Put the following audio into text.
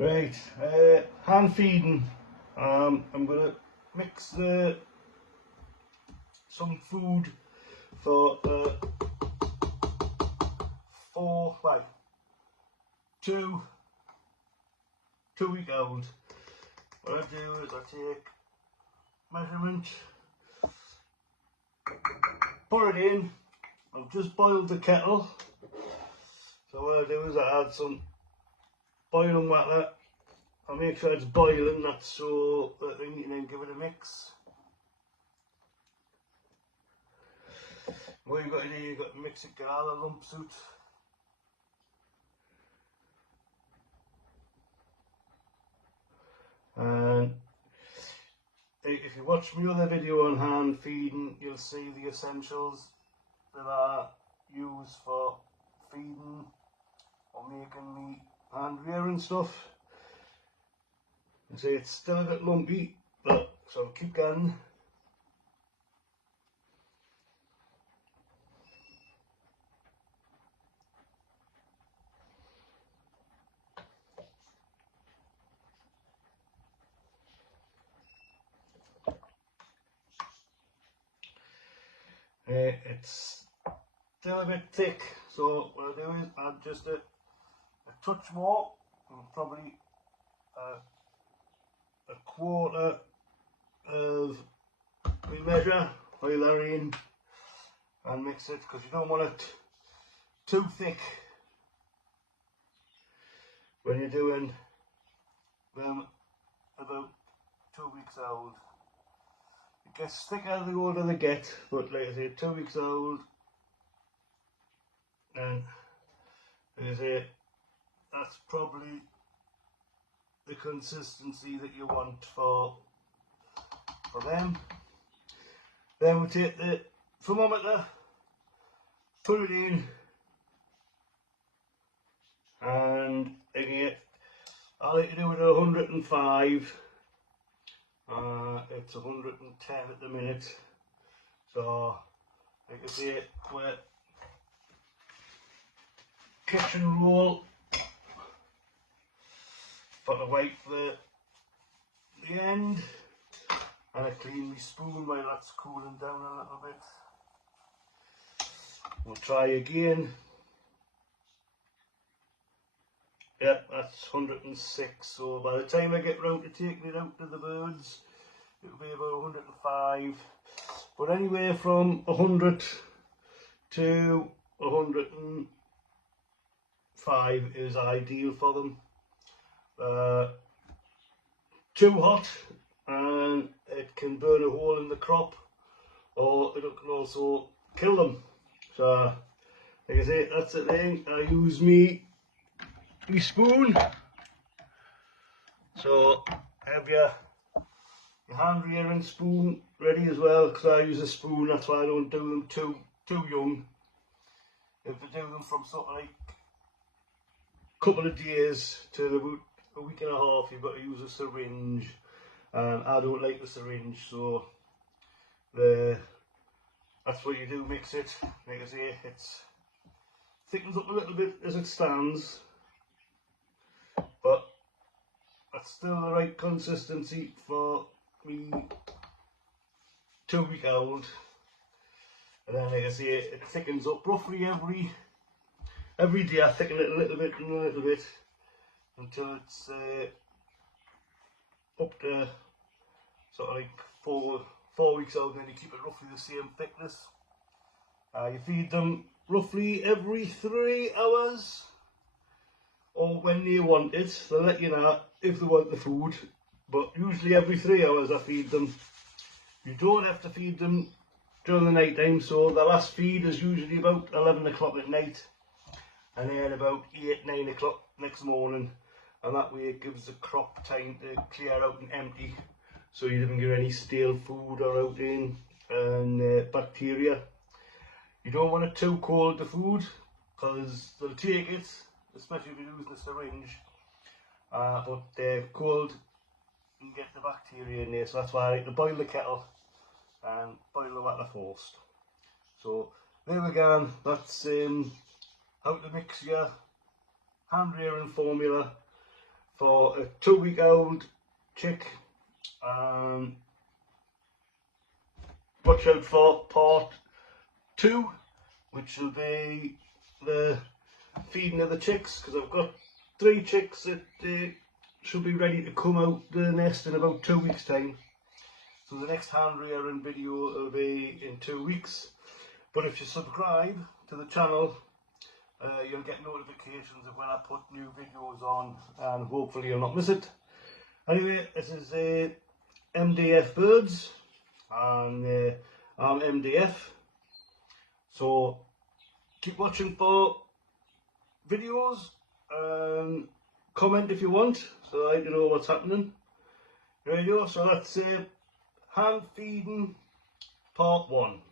Right, hand feeding. I'm gonna mix some food for two-week old. What I do is I take measurement, pour it in. I've just boiled the kettle, so what I do is I add some boiling water. I make sure it's boiling, that's so that you can then give it a mix. What you've got to do, you've got to mix it, get all the lumps out. And if you watch my other video on hand feeding, you'll see the essentials that I use for feeding or making the hand rearing stuff. You see it's still a bit lumpy, but so I'll keep going. It's still a bit thick, so what I do is add just a touch more, probably a quarter of we measure Hylarine and mix it, because you don't want it too thick when you're doing them about 2 weeks old. It gets thicker the older they get, but like I say, 2 weeks old, and like I say, that's probably the consistency that you want for them. Then we take the thermometer, put it in, and again, I like to do it at 105. It's 110 at the minute, so like I say, we're kitchen roll, but I wipe the end, and I clean my spoon while that's cooling down a little bit. We'll try again. Yep, that's 106, so by the time I get round to taking it out to the birds, it'll be about 105. But anywhere from 100 to 105 is ideal for them. Too hot and it can burn a hole in the crop, or it can also kill them. So, like I say, that's the thing. I use my spoon. So have your hand rearing spoon ready as well, because I use a spoon, that's why I don't do them too young. If I do them from sort of like a couple of days to about a week and a half, you've got to use a syringe, and I don't like the syringe, so that's what you do, mix it. Like I say, it's thickens up a little bit as it stands, but that's still the right consistency for me 2 week old. And then like I say, it thickens up roughly every day. I thicken it a little bit and a little bit until it's up to sort of like four weeks old, and then you keep it roughly the same thickness. You feed them roughly every 3 hours, or when they want it. They'll let you know if they want the food, but usually every 3 hours I feed them. You don't have to feed them during the night time, so the last feed is usually about 11 o'clock at night, and then about 8-9 o'clock next morning, and that way it gives the crop time to clear out and empty, so you don't get any stale food or out in and bacteria. You don't want it too cold, the food, because they'll take it, especially if you're using a syringe, but cold, you can get the bacteria in there, so that's why I like to boil the kettle and boil the water first. So there we go, that's how to mix your hand rearing formula for a 2-week-old chick. Watch out for part 2, which will be the feeding of the chicks, because I've got 3 chicks that should be ready to come out the nest in about 2 weeks' time. So the next hand rearing video will be in 2 weeks. But if you subscribe to the channel, you'll get notifications of when I put new videos on, and hopefully you'll not miss it. Anyway, this is MDF birds, and I'm MDF. So keep watching for videos, comment if you want, so I can know what's happening. There you go, so that's hand feeding part 1.